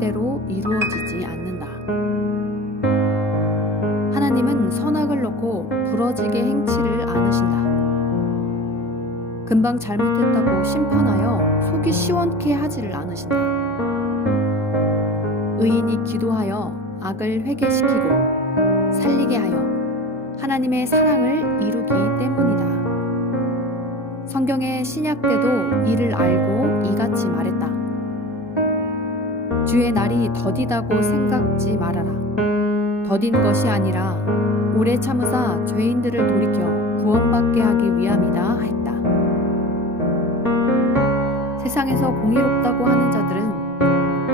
생각대로 이루어지지 않는다. 하나님은 선악을 넣고 부러지게 행치를 않으신다. 금방 잘못했다고 심판하여 속이 시원케 하지를 않으신다. 의인이 기도하여 악을 회개시키고 살리게 하여 하나님의 사랑을 이루기 때문이다. 성경의 신약 때도 이를 알고 이같이 말했다. 주의 날이 더디다고 생각지 말아라. 더딘 것이 아니라 오래 참으사 죄인들을 돌이켜 구원받게 하기 위함이다 했다. 세상에서 공의롭다고 하는 자들은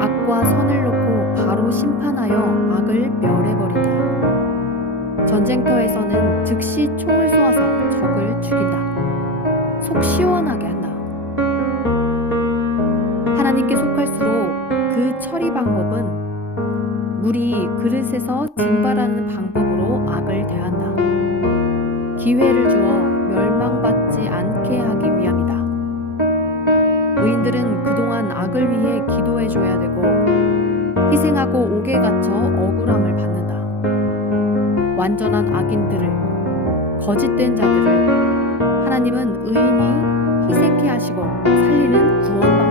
악과 선을 놓고 바로 심판하여 악을 멸해버린다. 전쟁터에서는 즉시 총을 쏘아서 적을 죽인다. 속 시원하게 처리 방법은 물이 그릇에서 증발하는 방법으로 악을 대한다. 기회를 주어 멸망받지 않게 하기 위함이다. 의인들은 그동안 악을 위해 기도해 줘야 되고 희생하고 옥에 갇혀 억울함을 받는다. 완전한 악인들을 거짓된 자들을 하나님은 의인이 희생케 하시고 살리는 구원 방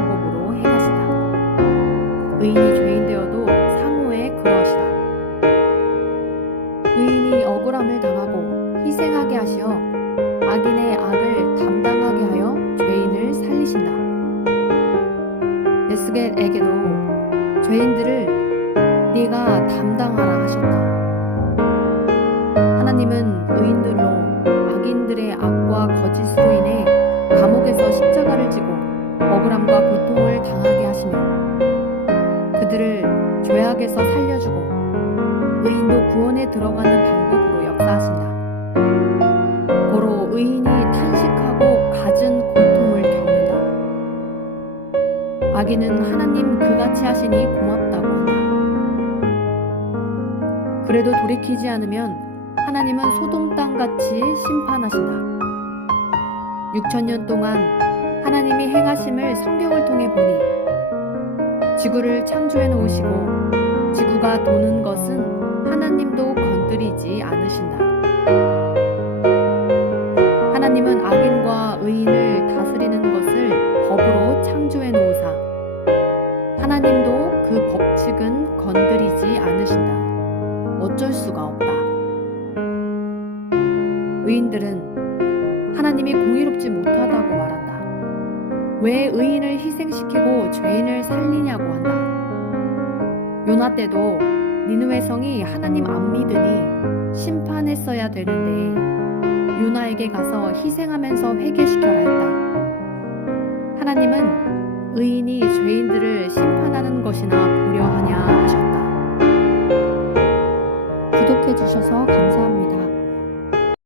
의인이 억울함을 당하고 희생하게 하시어 악인의 악을 담당하게 하여 죄인을 살리신다. 에스겔에게도 죄인들을 네가 담당하라 하셨다. 하나님은 의인들로 악인들의 악과 거짓으로 인해 감옥에서 십자가를 지고 억울함과 고통을 당하게 하시며 그들을 죄악에서 살려주고 의인도 구원에 들어가는 방법으로 역사하신다. 고로 의인이 탄식하고 갖은 고통을 겪는다. 악인은 하나님 그같이 하시니 고맙다고 한다. 그래도 돌이키지 않으면 하나님은 소돔 땅 같이 심판하신다. 6천년 동안 하나님이 행하심을 성경을 통해 보니 지구를 창조해 놓으시고 지구가 도는 것은 하나님도 건드리지 않으신다. 하나님은 악인과 의인을 다스리는 것을 법으로 창조해 놓으사 하나님도 그 법칙은 건드리지 않으신다. 어쩔 수가 없다. 의인들은 하나님이 공의롭지 못하다고 말한다. 왜 의인을 희생시키고 죄인을 살리냐고 한다. 요나 때도 니느웨 성이 하나님 안 믿으니 심판했어야 되는데 요나에게 가서 희생하면서 회개시켜라 했다. 하나님은 의인이 죄인들을 심판하는 것이나 보려 하냐 하셨다. 구독해 주셔서 감사합니다.